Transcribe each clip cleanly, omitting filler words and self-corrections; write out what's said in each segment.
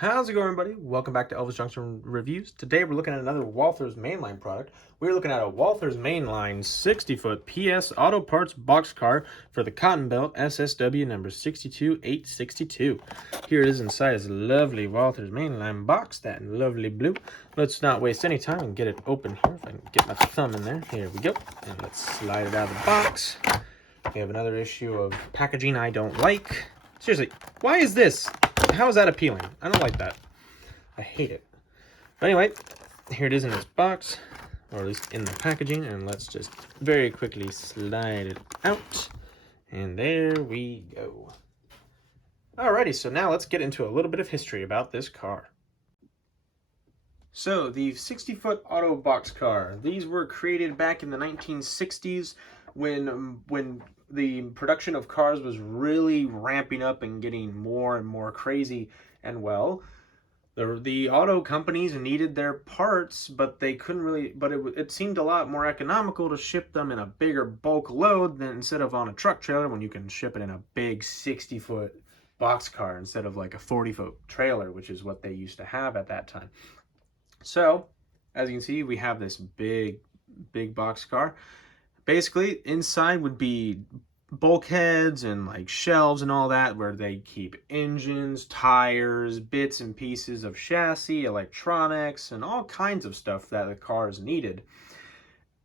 How's it going, everybody? Welcome back to Elvis Junction Reviews. Today we're looking at another Walthers Mainline product. We're looking at a Walthers Mainline 60-foot PS Auto Parts Boxcar for the Cotton Belt SSW number 62862. Here it is inside this lovely Walthers Mainline box, that lovely blue. Let's not waste any time and get it open here. If I can get my thumb in there. Here we go. And let's slide it out of the box. We have another issue of packaging I don't like. Seriously, why is this? How is that appealing? I don't like that. I hate it. But anyway, here it is in this box, or at least in the packaging, and let's just very quickly slide it out. And there we go. Alrighty, so now let's get into a little bit of history about this car. So, the 60-foot auto box car. These were created back in the 1960s when the production of cars was really ramping up and getting more and more crazy. And well, the auto companies needed their parts, but they couldn't really, but it seemed a lot more economical to ship them in a bigger bulk load than instead of on a truck trailer, when you can ship it in a big 60-foot box car instead of like a 40-foot trailer, which is what they used to have at that time. So, as you can see, we have this big box car. Basically, inside would be bulkheads and like shelves and all that, where they keep engines, tires, bits and pieces of chassis, electronics, and all kinds of stuff that the cars needed.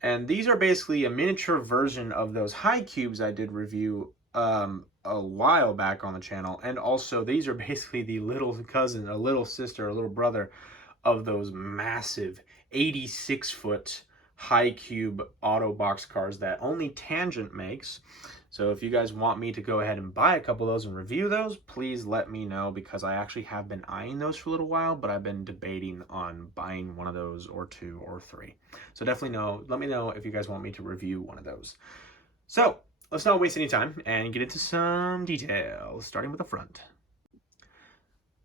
And these are basically a miniature version of those high cubes I did review a while back on the channel. And also, these are basically the little cousin, a little sister, a little brother of those massive 86-foot high cube auto box cars that only Tangent makes. So if you guys want me to go ahead and buy a couple of those and review those, please let me know, because I actually have been eyeing those for a little while, but I've been debating on buying one of those or two or three. So definitely let me know if you guys want me to review one of those. So let's not waste any time and get into some details, starting with the front.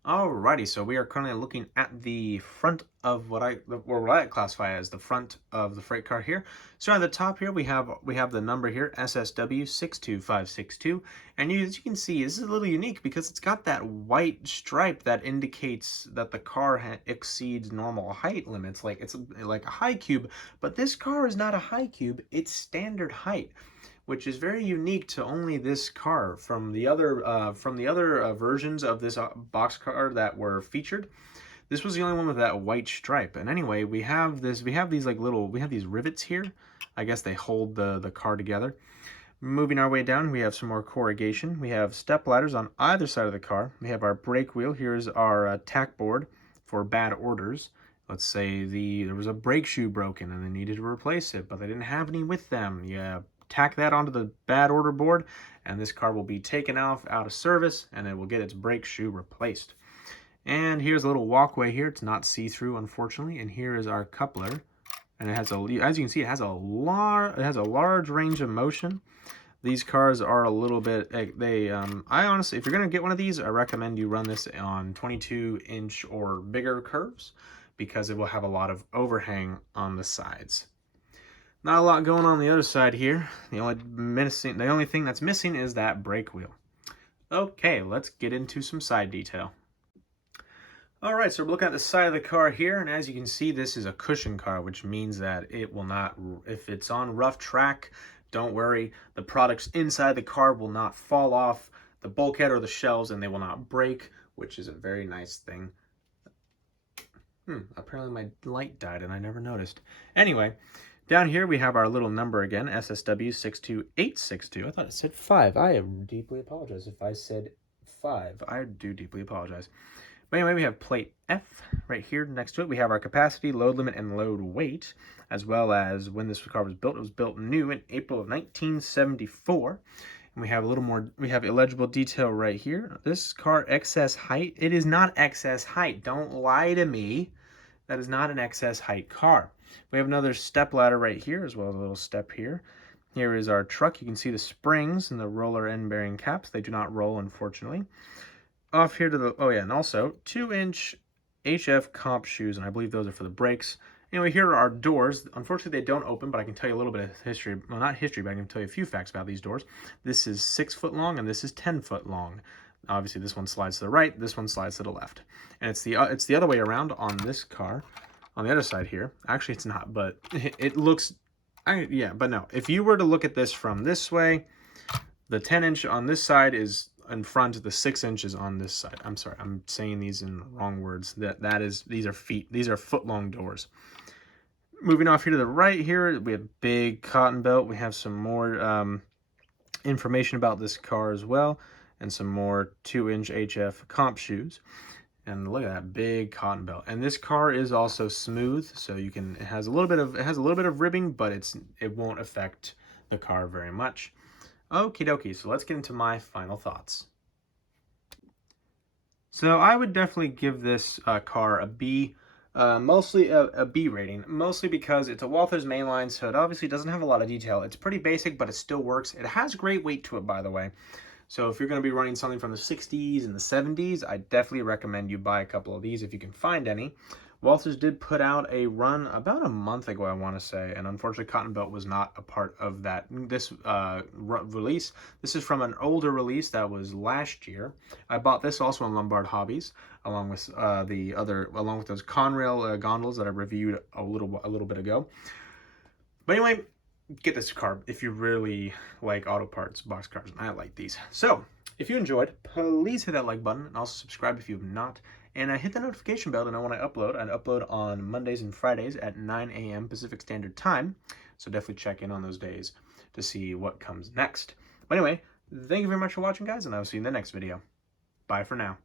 Alrighty, so we are currently looking at the front of what I classify as the front of the freight car here. So at the top here, we have the number here, SSW 62562, and as you can see, this is a little unique because it's got that white stripe that indicates that the car exceeds normal height limits. Like it's like a high cube, but this car is not a high cube; it's standard height, which is very unique to only this car. From the other versions of this box car that were featured, this was the only one with that white stripe. And anyway, we have these rivets here. I guess they hold the car together. Moving our way down, we have some more corrugation. We have step ladders on either side of the car. We have our brake wheel. Here's our tack board for bad orders. Let's say there was a brake shoe broken and they needed to replace it, but they didn't have any with them. Yeah. Tack that onto the bad order board, and this car will be taken out of service, and it will get its brake shoe replaced. And here's a little walkway here. It's not see-through, unfortunately. And here is our coupler, and it has as you can see, it has a large range of motion. These cars are a little bit, I honestly, if you're gonna get one of these, I recommend you run this on 22-inch or bigger curves, because it will have a lot of overhang on the sides. Not a lot going on the other side here. The only thing that's missing is that brake wheel. Okay, let's get into some side detail. Alright, so we're looking at the side of the car here, and as you can see, this is a cushion car, which means that it will not, if it's on rough track, don't worry, the products inside the car will not fall off the bulkhead or the shelves, and they will not break, which is a very nice thing. Apparently my light died and I never noticed. Anyway, down here we have our little number again, SSW 62862. I thought it said 5. I deeply apologize if I said 5. I do deeply apologize. But anyway, we have plate F right here next to it. We have our capacity, load limit, and load weight, as well as when this car was built. It was built new in April of 1974. And we have a little more, we have illegible detail right here. This car, excess height. It is not excess height. Don't lie to me. That is not an excess height car. We have another step ladder right here, as well as a little step here. Here is our truck. You can see the springs and the roller end bearing caps. They do not roll, unfortunately. Off here to the, oh yeah, and also 2-inch HF comp shoes, and I believe those are for the brakes. Anyway, here are our doors. Unfortunately, they don't open, but I can tell you a little bit of history. Well, not history, but I can tell you a few facts about these doors. This is 6 foot long, and this is 10 foot long. Obviously, this one slides to the right, this one slides to the left. And it's the other way around on this car. On the other side here, actually it's not, but it looks, yeah, but no. If you were to look at this from this way, the 10-inch on this side is in front, the 6 inches on this side. I'm sorry, I'm saying these in the wrong words. These are foot-long doors. Moving off here to the right here, we have big cotton belt. We have some more information about this car as well, and some more 2-inch HF comp shoes. And look at that big cotton belt. And this car is also smooth, so you can. It has a little bit of ribbing, but it won't affect the car very much. Okie dokie. So let's get into my final thoughts. So I would definitely give this car a B. Mostly a B rating, mostly because it's a Walthers mainline, so it obviously doesn't have a lot of detail. It's pretty basic, but it still works. It has great weight to it, by the way. So if you're going to be running something from the 60s and the 70s, I definitely recommend you buy a couple of these if you can find any. Walthers did put out a run about a month ago, I want to say, and unfortunately Cotton Belt was not a part of this release. This is from an older release that was last year. I bought this also on Lombard Hobbies, along with those Conrail gondolas that I reviewed a little bit ago. But anyway, get this car if you really like auto parts, box cars, and I like these. So if you enjoyed, please hit that like button and also subscribe if you have not. And hit the notification bell to know when I upload. I upload on Mondays and Fridays at 9 a.m. Pacific Standard Time. So definitely check in on those days to see what comes next. But anyway, thank you very much for watching, guys, and I will see you in the next video. Bye for now.